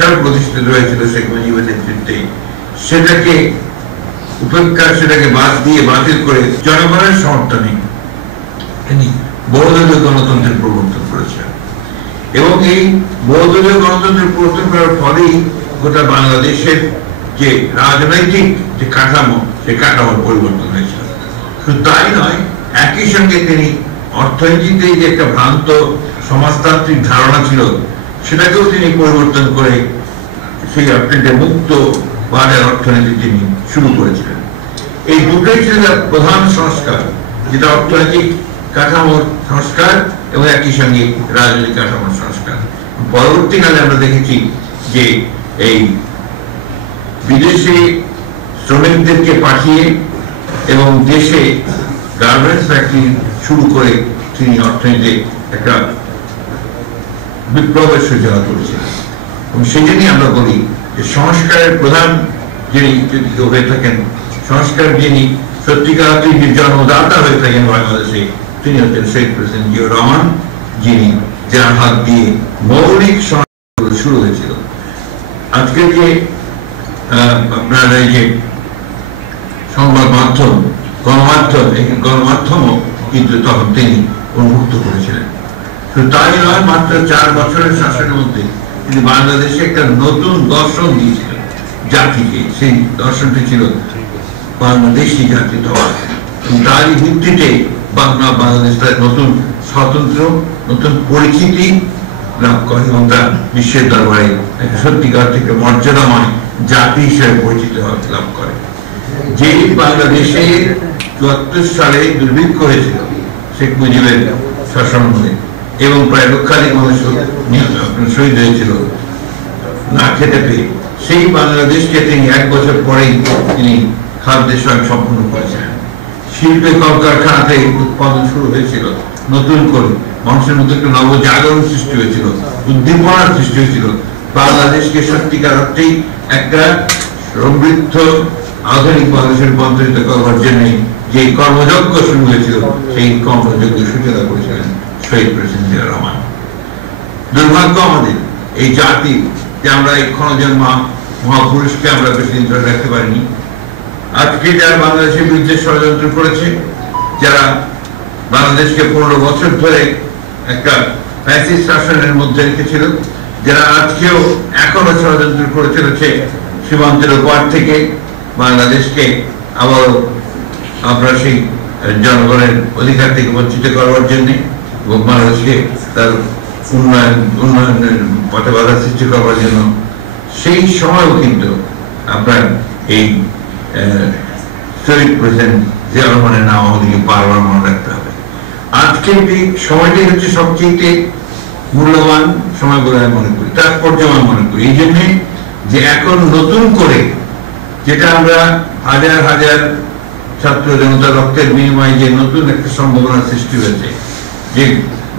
সংস্কার প্রতিষ্ঠিত হয়েছিল শেখ মুজিবের নেতৃত্বে, সেটাকে উপেক্ষা, সেটাকে বাদ দিয়ে বাতিল করে জনগণের সমর্থনে তিনি বহুদলীয় গণতন্ত্রের প্রবর্তন করেছেন। এবং এই বহুদলীয় গণতন্ত্রের প্রবর্তন করার ফলেই গোটা বাংলাদেশের যে রাজনৈতিক যে কাঠামো, সে কাঠামোর পরিবর্তন হয়েছিল। শুধু তাই নয়, একই সঙ্গে তিনি অর্থনীতিতে যে একটা ভ্রান্ত সমাজতান্ত্রিক ধারণা ছিল, সেটাকেও তিনি পরিবর্তন করে সেই অর্থনীতি মুক্ত বাজার অর্থনীতি তিনি শুরু করেছিলেন। এই দুটোই ছিল প্রধান সংস্কার, যেটা অর্থনৈতিক কাঠামোর সংস্কার এবং একই সঙ্গে রাজনৈতিক কাঠামোর সংস্কার। পরবর্তীকালে আমরা দেখেছি যে এই বিদেশে শ্রমিকদেরকে পাঠিয়ে এবং দেশে গার্মেন্টস ফ্যাক্টরি শুরু করে তিনি অর্থনীতিতে একটা বিপ্লবের সূচনা করেছিলেন। এবং সেই জন্যই আমরা বলি যে সংস্কারের প্রধান যিনি যদি কেউ হয়ে থাকেন, সংস্কার যিনি সত্যিকার অর্থে জন্মদাতা হয়ে থাকেন বাংলাদেশে, তিনি হচ্ছেন শহীদ প্রেসিডেন্ট জিয়াউর রহমান, যিনি যার হাত দিয়ে মৌলিক সংস্কার শুরু হয়েছিল। আজকে যে আপনার এই যে সংবাদ মাধ্যম, গণমাধ্যম, এই গণমাধ্যমও কিন্তু তখন তিনি উন্মুক্ত করেছিলেন। তো তাই নয়, মাত্র 4 বছরের শাসনের মধ্যে তিনি বাংলাদেশে একটা নতুন দর্শন দিয়েছিলেন জাতিকে। সেই দর্শনটি ছিল বাংলাদেশি জাতীয়তাবাদ। তারই ভিত্তিতে বাংলাদেশ তার নতুন স্বতন্ত্র, নতুন পরিচিতি লাভ করে এবং তার বিশ্বের দরবারে সত্যিকার থেকে মর্যাদাময় জাতি হিসেবে পরিচিত লাভ করে। যে বাংলাদেশে 74 সালে দুর্ভিক্ষ হয়েছিল শেখ মুজিবের শাসনামলে এবং প্রায় লক্ষাধিক মানুষ শহীদ হয়েছিল না খেতে পেয়ে, সেই বাংলাদেশকে তিনি 1 বছর পরেই তিনি খাদ্যের সঙ্গে সম্পূর্ণ করেছিলেন। শিল্পে কলকারখানাতে উৎপাদন শুরু হয়েছিল নতুন করে, মানুষের মধ্যে একটা নবজাগরণ সৃষ্টি হয়েছিল, উদ্দীপনার সৃষ্টি হয়েছিল। বাংলাদেশকে সত্যিকার অর্থেই একটা সমৃদ্ধ আধুনিক বাংলাদেশে রূপান্তরিত করবার জন্য যে কর্মযজ্ঞ শুরু হয়েছিল, সেই কর্মযজ্ঞ সূচনা করেছিলেন শহীদ প্রেসিডেন্ট জিয়াউর রহমান। দুর্ভাগ্য আমাদের এই জাতি যে আমরা এই ক্ষণজন্মা মহাপুরুষকে আমরা বেশি দিন ধরে রাখতে পারিনি। আজকে যারা বাংলাদেশের বিরুদ্ধে ষড়যন্ত্র করেছে, যারা বাংলাদেশকে 15 বছর ধরে একটা ফ্যাসিস্ট শাসনের মধ্যে রেখেছিল, যারা আজকেও এখনো ষড়যন্ত্র করে চলেছে সীমান্তের ওপার থেকে বাংলাদেশকে আবার আপনার সেই জনগণের অধিকার থেকে বঞ্চিত করবার জন্য এবং বাংলাদেশকে তার উন্নয়নের পথে বাধা সৃষ্টি করবার জন্য, সেই সময়ও কিন্তু আপনার এই শহীদ প্রেসিডেন্ট জিয়াউর রহমানের নাম আমাদেরকে বারবার মনে রাখতে হবে। আজকের এই সময়টাই হচ্ছে সবচেয়ে মূল্যবান সময় বলে আমি মনে করি, তাৎপর্যবান মনে করি। এই জন্যে যে এখন নতুন করে যেটা আমরা হাজার হাজার ছাত্র জনতা রক্তের বিনিময়ে যে নতুন একটা সম্ভাবনা সৃষ্টি হয়েছে, যে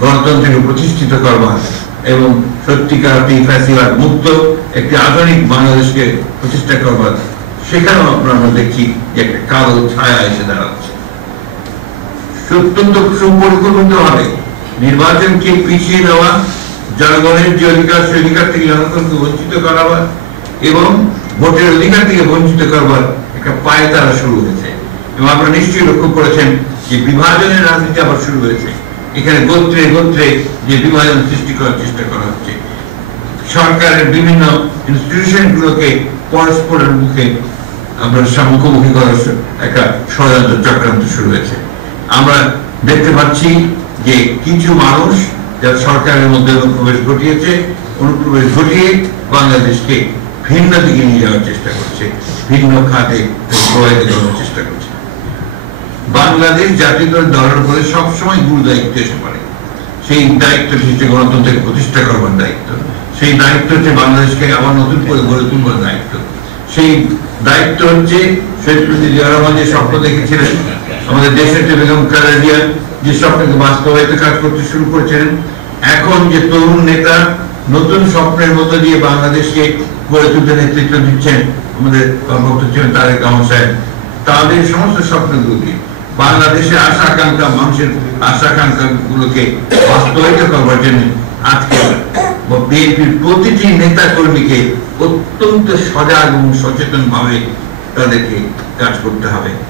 গণতন্ত্রকে প্রতিষ্ঠিত করবার এবং সত্যিকার ফ্যাসিবাদ মুক্ত একটি আধুনিক বাংলাদেশকে প্রতিষ্ঠা করবার, সেখানেও আমরা দেখছি যে একটা কালো ছায়া এসে দাঁড়াচ্ছে। অত্যন্ত সুপরিকল্পিত ভাবে নির্বাচনকে পিছিয়ে দেওয়া, জনগণের যে অধিকার, সে অধিকার থেকে জনগণকে বঞ্চিত করাবা এবং ভোটের অধিকার থেকে বঞ্চিত করবার একটা পায়তারা শুরু হয়েছে। এবং আপনারা নিশ্চয়ই লক্ষ্য করেছেন যে বিভাজনের রাজনীতি আবার শুরু হয়েছে। এখানে গোত্রে গোত্রে যে বিভাজন সৃষ্টি করার চেষ্টা করা হচ্ছে, সরকারের বিভিন্ন ইনস্টিটিউশন গুলোকে পরস্পরের মুখে আমরা মুখোমুখি করার একটা ষড়যন্ত্র চক্রান্ত শুরু হয়েছে। আমরা দেখতে পাচ্ছি যে কিছু মানুষ যারা সরকারের মধ্যে অনুপ্রবেশ ঘটিয়ে বাংলাদেশকে ভিন্ন দিকে নিয়ে যাওয়ার চেষ্টা করছে, ভিন্ন খাতে প্রভাবিত করার চেষ্টা করছে। বাংলাদেশ জাতীয় দলের উপরে সবসময় গুরু দায়িত্ব এসে পড়ে। সেই দায়িত্ব হচ্ছে গণতন্ত্রকে প্রতিষ্ঠা করবার দায়িত্ব, সেই দায়িত্ব হচ্ছে বাংলাদেশকে আবার নতুন করে গড়ে তুলবার দায়িত্ব। সেই দায়িত্ব হচ্ছে শহীদ প্রেসিডেন্ট জিয়াউর রহমান যে স্বপ্ন দেখেছিলেন, আমাদের দেশের বেগম খালেদা জিয়া যে স্বপ্নকে বাস্তবায়িত কাজ করতে শুরু করেছিলেন, এখন যে তরুণ নেতা নতুন স্বপ্নের মধ্য দিয়ে বাংলাদেশকে গড়ে তুলতে নেতৃত্ব দিচ্ছেন আমাদের কর্মরত ছিলেন তারেক রহমান সাহেব, তাদের সমস্ত স্বপ্নগুলোকে, বাংলাদেশের আশা আকাঙ্ক্ষা, মানুষের আশা আকাঙ্ক্ষা গুলোকে বাস্তবায়িত করবার জন্য আজকে বিএনপির প্রতিটি নেতা কর্মীকে অত্যন্ত সজাগ এবং সচেতন ভাবে তাদেরকে কাজ করতে হবে।